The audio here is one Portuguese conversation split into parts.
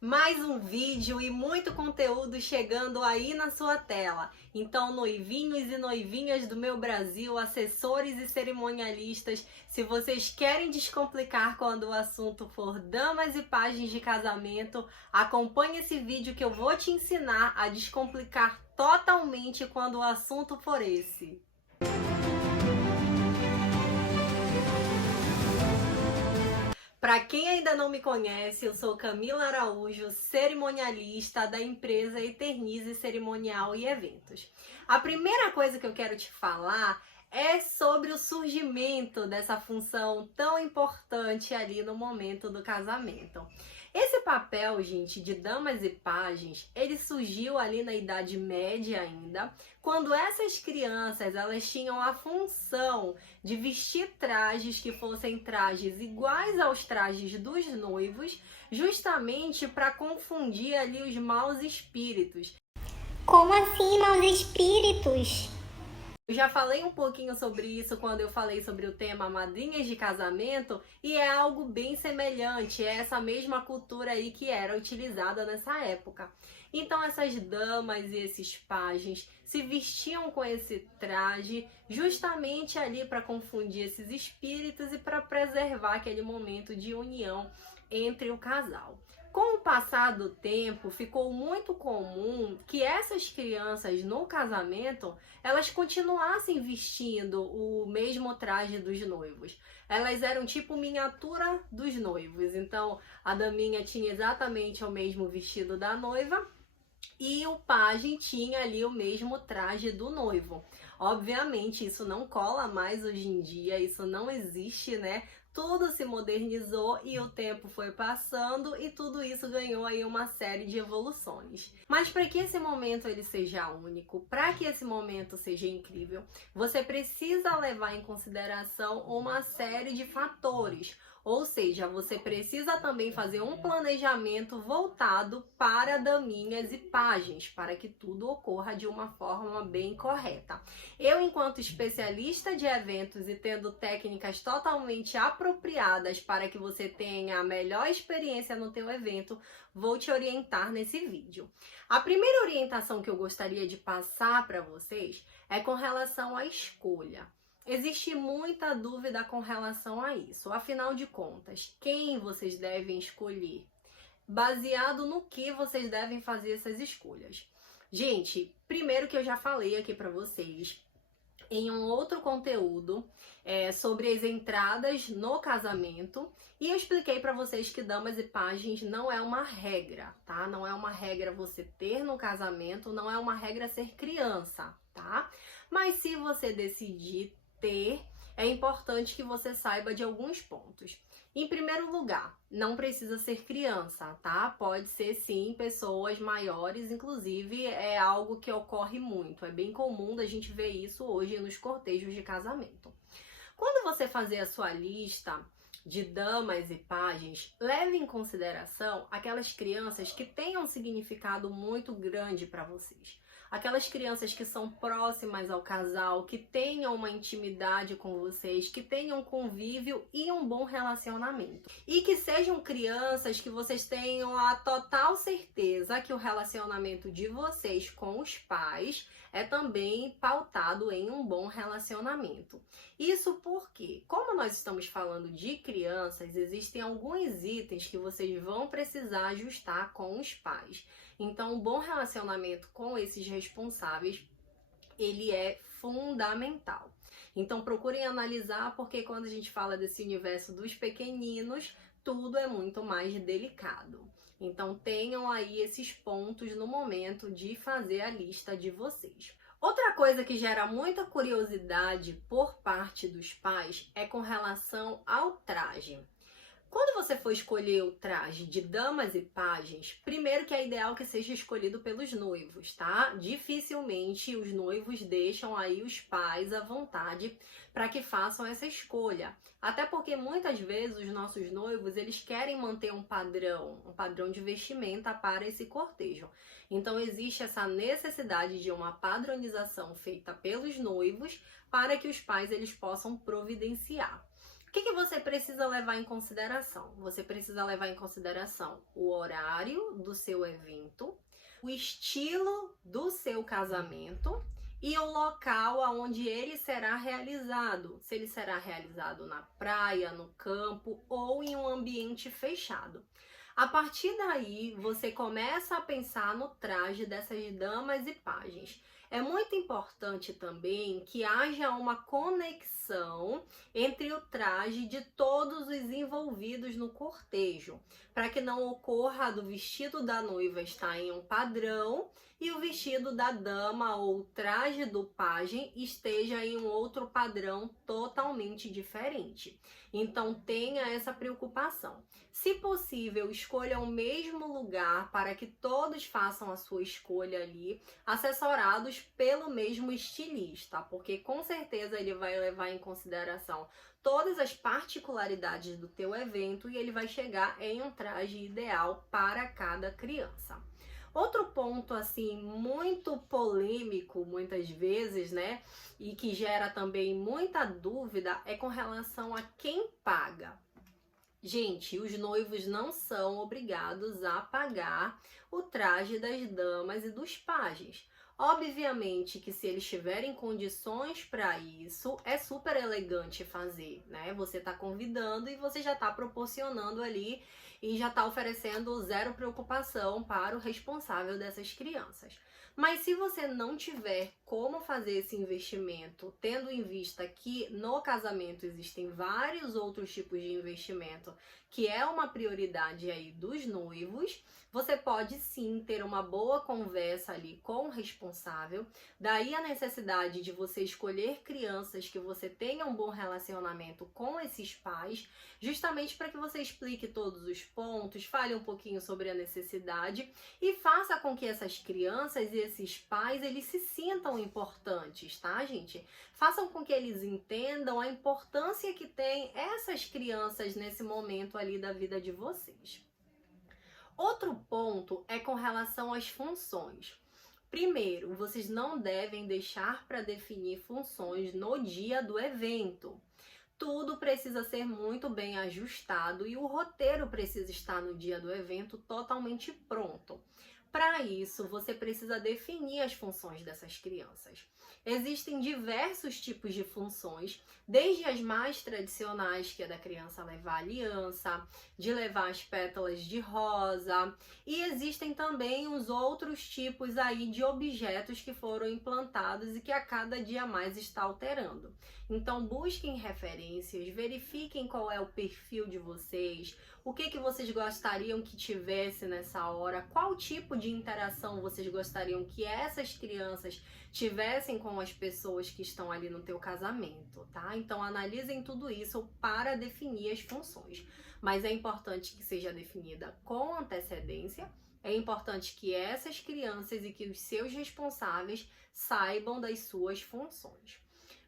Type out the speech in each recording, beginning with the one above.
Mais um vídeo e muito conteúdo chegando aí na sua tela. Então, noivinhos e noivinhas do meu Brasil, assessores e cerimonialistas, se vocês querem descomplicar quando o assunto for damas e pajens de casamento, acompanhe esse vídeo que eu vou te ensinar a descomplicar totalmente quando o assunto for esse. Para quem ainda não me conhece, eu sou Camila Araújo, cerimonialista da empresa Eternize Cerimonial e Eventos. A primeira coisa que eu quero te falar é sobre o surgimento dessa função tão importante ali no momento do casamento. Esse papel, gente, de damas e pajens, ele surgiu ali na Idade Média ainda, quando essas crianças, elas tinham a função de vestir trajes que fossem trajes iguais aos trajes dos noivos, justamente para confundir ali os maus espíritos. Como assim, maus espíritos? Eu já falei um pouquinho sobre isso quando eu falei sobre o tema madrinhas de casamento e é algo bem semelhante, é essa mesma cultura aí que era utilizada nessa época. Então essas damas e esses pajens se vestiam com esse traje justamente ali para confundir esses espíritos e para preservar aquele momento de união entre o casal. Com o passar do tempo, ficou muito comum que essas crianças no casamento, elas continuassem vestindo o mesmo traje dos noivos. Elas eram tipo miniatura dos noivos. Então, a daminha tinha exatamente o mesmo vestido da noiva e o pajem tinha ali o mesmo traje do noivo. Obviamente, isso não cola mais hoje em dia, isso não existe, né? Tudo se modernizou e o tempo foi passando e tudo isso ganhou aí uma série de evoluções. Mas para que esse momento ele seja único, para que esse momento seja incrível, você precisa levar em consideração uma série de fatores. Ou seja, você precisa também fazer um planejamento voltado para daminhas e pajens, para que tudo ocorra de uma forma bem correta. Eu, enquanto especialista de eventos e tendo técnicas totalmente apropriadas para que você tenha a melhor experiência no teu evento, vou te orientar nesse vídeo. A primeira orientação que eu gostaria de passar para vocês é com relação à escolha. Existe muita dúvida com relação a isso. Afinal de contas, quem vocês devem escolher? Baseado no que vocês devem fazer essas escolhas? Gente, primeiro que eu já falei aqui para vocês em um outro conteúdo sobre as entradas no casamento e eu expliquei para vocês que damas e pajens não é uma regra, tá? Não é uma regra você ter no casamento, não é uma regra ser criança, tá? Mas se você decidir ter, é importante que você saiba de alguns pontos. Em primeiro lugar, não precisa ser criança, tá? Pode ser sim pessoas maiores, inclusive é algo que ocorre muito. É bem comum da gente ver isso hoje nos cortejos de casamento. Quando você fazer a sua lista de damas e pajens, leve em consideração aquelas crianças que tenham um significado muito grande para vocês. Aquelas crianças que são próximas ao casal, que tenham uma intimidade com vocês, que tenham convívio e um bom relacionamento. E que sejam crianças que vocês tenham a total certeza que o relacionamento de vocês com os pais é também pautado em um bom relacionamento. Isso porque, como nós estamos falando de crianças, existem alguns itens que vocês vão precisar ajustar com os pais. Então, um bom relacionamento com esses responsáveis, ele é fundamental. Então, procurem analisar, porque quando a gente fala desse universo dos pequeninos, tudo é muito mais delicado. Então, tenham aí esses pontos no momento de fazer a lista de vocês. Outra coisa que gera muita curiosidade por parte dos pais é com relação ao traje. Quando você for escolher o traje de damas e pajens, primeiro que é ideal que seja escolhido pelos noivos, tá? Dificilmente os noivos deixam aí os pais à vontade para que façam essa escolha. Até porque muitas vezes os nossos noivos, eles querem manter um padrão de vestimenta para esse cortejo. Então existe essa necessidade de uma padronização feita pelos noivos para que os pais eles possam providenciar. O que você precisa levar em consideração? Você precisa levar em consideração o horário do seu evento, o estilo do seu casamento e o local aonde ele será realizado. Se ele será realizado na praia, no campo ou em um ambiente fechado. A partir daí, você começa a pensar no traje dessas damas e pajens. É muito importante também que haja uma conexão entre o traje de todos os envolvidos no cortejo, para que não ocorra do vestido da noiva estar em um padrão e o vestido da dama ou o traje do pajem esteja em um outro padrão totalmente diferente. Então tenha essa preocupação. Se possível, escolha o mesmo lugar para que todos façam a sua escolha ali, assessorados pelo mesmo estilista, porque com certeza ele vai levar em consideração todas as particularidades do teu evento e ele vai chegar em um traje ideal para cada criança. Outro ponto, assim, muito polêmico, muitas vezes, né, e que gera também muita dúvida, é com relação a quem paga. Gente, os noivos não são obrigados a pagar o traje das damas e dos pajens. Obviamente que se eles tiverem condições para isso, é super elegante fazer, né? Você tá convidando e você já tá proporcionando ali e já tá oferecendo zero preocupação para o responsável dessas crianças. Mas se você não tiver como fazer esse investimento, tendo em vista que no casamento existem vários outros tipos de investimento, que é uma prioridade aí dos noivos, você pode sim ter uma boa conversa ali com o responsável. Daí a necessidade de você escolher crianças que você tenha um bom relacionamento com esses pais, justamente para que você explique todos os pontos, fale um pouquinho sobre a necessidade e faça com que essas crianças e esses pais, eles se sintam importantes, tá, gente? Façam com que eles entendam a importância que tem essas crianças nesse momento ali da vida de vocês. Outro ponto é com relação às funções. Primeiro, vocês não devem deixar para definir funções no dia do evento. Tudo precisa ser muito bem ajustado e o roteiro precisa estar no dia do evento totalmente pronto. Para isso, você precisa definir as funções dessas crianças. Existem diversos tipos de funções, desde as mais tradicionais, que é da criança levar aliança, de levar as pétalas de rosa, e existem também os outros tipos aí de objetos que foram implantados e que a cada dia mais está alterando. Então busquem referências, verifiquem qual é o perfil de vocês, o que vocês gostariam que tivesse nessa hora, qual tipo de interação vocês gostariam que essas crianças tivessem com as pessoas que estão ali no teu casamento, tá? Então analisem tudo isso para definir as funções. Mas é importante que seja definida com antecedência, é importante que essas crianças e que os seus responsáveis saibam das suas funções.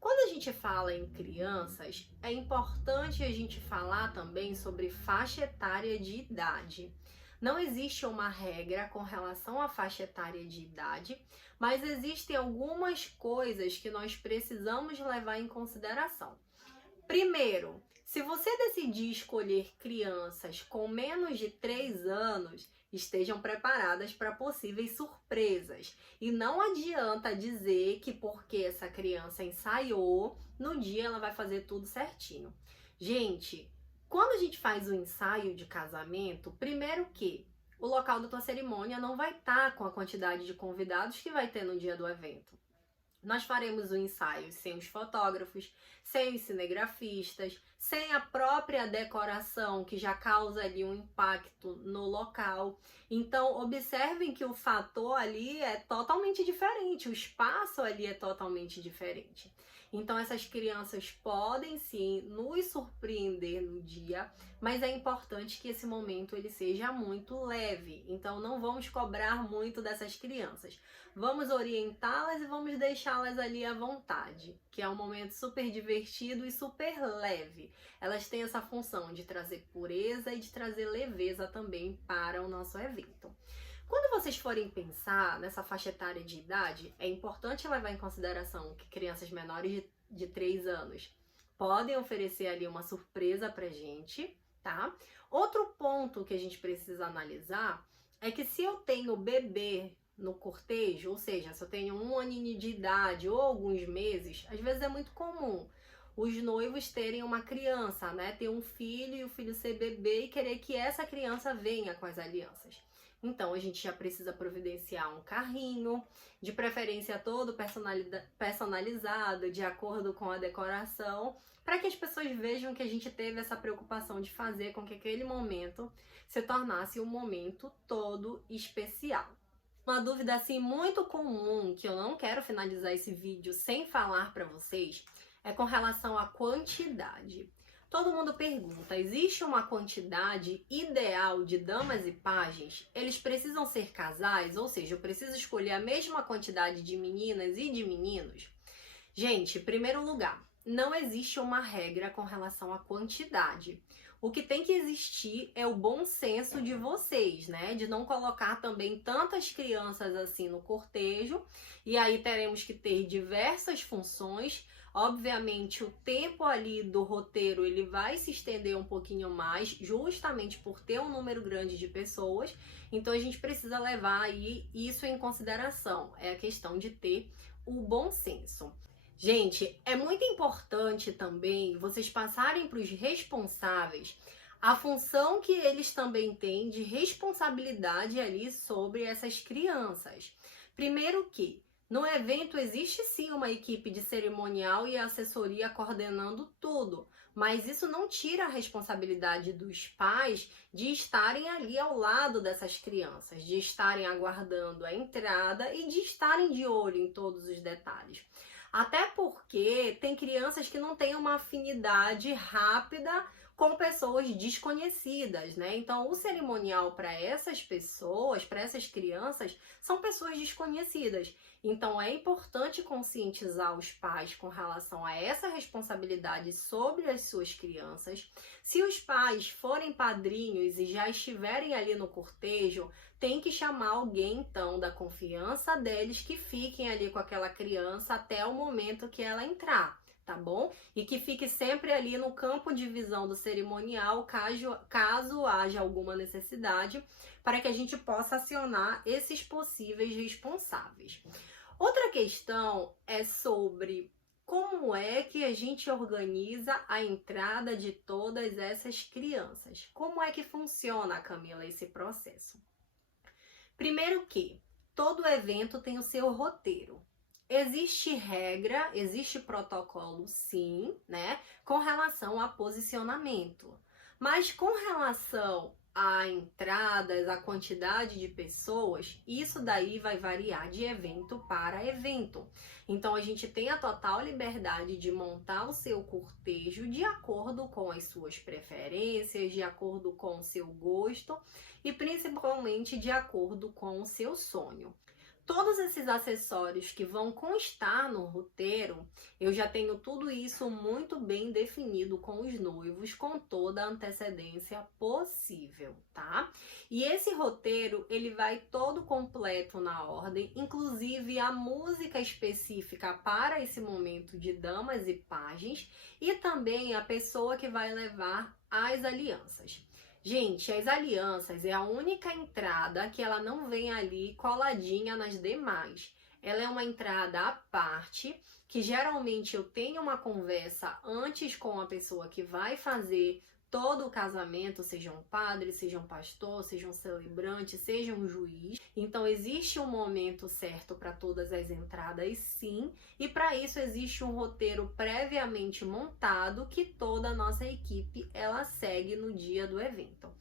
Quando a gente fala em crianças, é importante a gente falar também sobre faixa etária de idade. Não existe uma regra com relação à faixa etária de idade, mas existem algumas coisas que nós precisamos levar em consideração. Primeiro, se você decidir escolher crianças com menos de 3 anos, estejam preparadas para possíveis surpresas. E não adianta dizer que porque essa criança ensaiou, no dia ela vai fazer tudo certinho. Gente, quando a gente faz o ensaio de casamento, primeiro que o local da tua cerimônia não vai estar com a quantidade de convidados que vai ter no dia do evento. Nós faremos o ensaio sem os fotógrafos, sem os cinegrafistas, sem a própria decoração que já causa ali um impacto no local. Então, observem que o fator ali é totalmente diferente, o espaço ali é totalmente diferente. Então, essas crianças podem sim nos surpreender no dia, mas é importante que esse momento ele seja muito leve. Então, não vamos cobrar muito dessas crianças. Vamos orientá-las e vamos deixá-las ali à vontade, que é um momento super divertido e super leve. Elas têm essa função de trazer pureza e de trazer leveza também para o nosso evento. Quando vocês forem pensar nessa faixa etária de idade, é importante levar em consideração que crianças menores de 3 anos podem oferecer ali uma surpresa pra gente, tá? Outro ponto que a gente precisa analisar é que se eu tenho bebê no cortejo, ou seja, se eu tenho 1 aninho de idade ou alguns meses, às vezes é muito comum os noivos terem uma criança, né? Ter um filho e o filho ser bebê e querer que essa criança venha com as alianças. Então, a gente já precisa providenciar um carrinho, de preferência todo personalizado, de acordo com a decoração, para que as pessoas vejam que a gente teve essa preocupação de fazer com que aquele momento se tornasse um momento todo especial. Uma dúvida assim muito comum, que eu não quero finalizar esse vídeo sem falar para vocês, é com relação à quantidade. Todo mundo pergunta, existe uma quantidade ideal de damas e pajens? Eles precisam ser casais? Ou seja, eu preciso escolher a mesma quantidade de meninas e de meninos? Gente, em primeiro lugar, não existe uma regra com relação à quantidade. O que tem que existir é o bom senso de vocês, né? De não colocar também tantas crianças assim no cortejo. E aí teremos que ter diversas funções. Obviamente, o tempo ali do roteiro, ele vai se estender um pouquinho mais, justamente por ter um número grande de pessoas. Então, a gente precisa levar aí isso em consideração. É a questão de ter o bom senso. Gente, é muito importante também vocês passarem para os responsáveis a função que eles também têm de responsabilidade ali sobre essas crianças. Primeiro que no evento existe sim uma equipe de cerimonial e assessoria coordenando tudo, mas isso não tira a responsabilidade dos pais de estarem ali ao lado dessas crianças, de estarem aguardando a entrada e de estarem de olho em todos os detalhes. Até porque tem crianças que não têm uma afinidade rápida com pessoas desconhecidas, né? Então, o cerimonial para essas pessoas, para essas crianças, são pessoas desconhecidas. Então, é importante conscientizar os pais com relação a essa responsabilidade sobre as suas crianças. Se os pais forem padrinhos e já estiverem ali no cortejo, tem que chamar alguém, então, da confiança deles que fiquem ali com aquela criança até o momento que ela entrar, tá bom? E que fique sempre ali no campo de visão do cerimonial, caso haja alguma necessidade, para que a gente possa acionar esses possíveis responsáveis. Outra questão é sobre como é que a gente organiza a entrada de todas essas crianças. Como é que funciona, Camila, esse processo? Primeiro que todo evento tem o seu roteiro. Existe regra, existe protocolo, sim, né? Com relação a posicionamento. Mas com relação a entradas, a quantidade de pessoas, isso daí vai variar de evento para evento. Então, a gente tem a total liberdade de montar o seu cortejo de acordo com as suas preferências, de acordo com o seu gosto e principalmente de acordo com o seu sonho. Todos esses acessórios que vão constar no roteiro, eu já tenho tudo isso muito bem definido com os noivos, com toda a antecedência possível, tá? E esse roteiro, ele vai todo completo na ordem, inclusive a música específica para esse momento de damas e pajens e também a pessoa que vai levar as alianças. Gente, as alianças é a única entrada que ela não vem ali coladinha nas demais. Ela é uma entrada à parte, que geralmente eu tenho uma conversa antes com a pessoa que vai fazer todo o casamento, seja um padre, seja um pastor, seja um celebrante, seja um juiz. Então existe um momento certo para todas as entradas, sim, e para isso existe um roteiro previamente montado que toda a nossa equipe ela segue no dia do evento.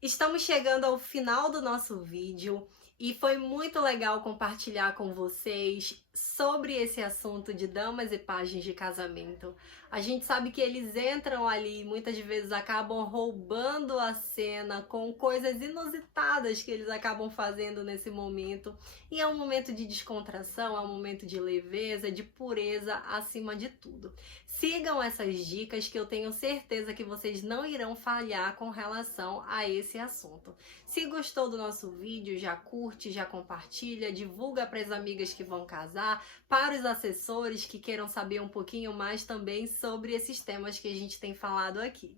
Estamos chegando ao final do nosso vídeo e foi muito legal compartilhar com vocês sobre esse assunto de damas e pajens de casamento. A gente sabe que eles entram ali e muitas vezes acabam roubando a cena com coisas inusitadas que eles acabam fazendo nesse momento. E é um momento de descontração, é um momento de leveza, de pureza acima de tudo. Sigam essas dicas que eu tenho certeza que vocês não irão falhar com relação a esse assunto. Se gostou do nosso vídeo, já curte, já compartilha, divulga para as amigas que vão casar. passar para os assessores que queiram saber um pouquinho mais também sobre esses temas que a gente tem falado aqui.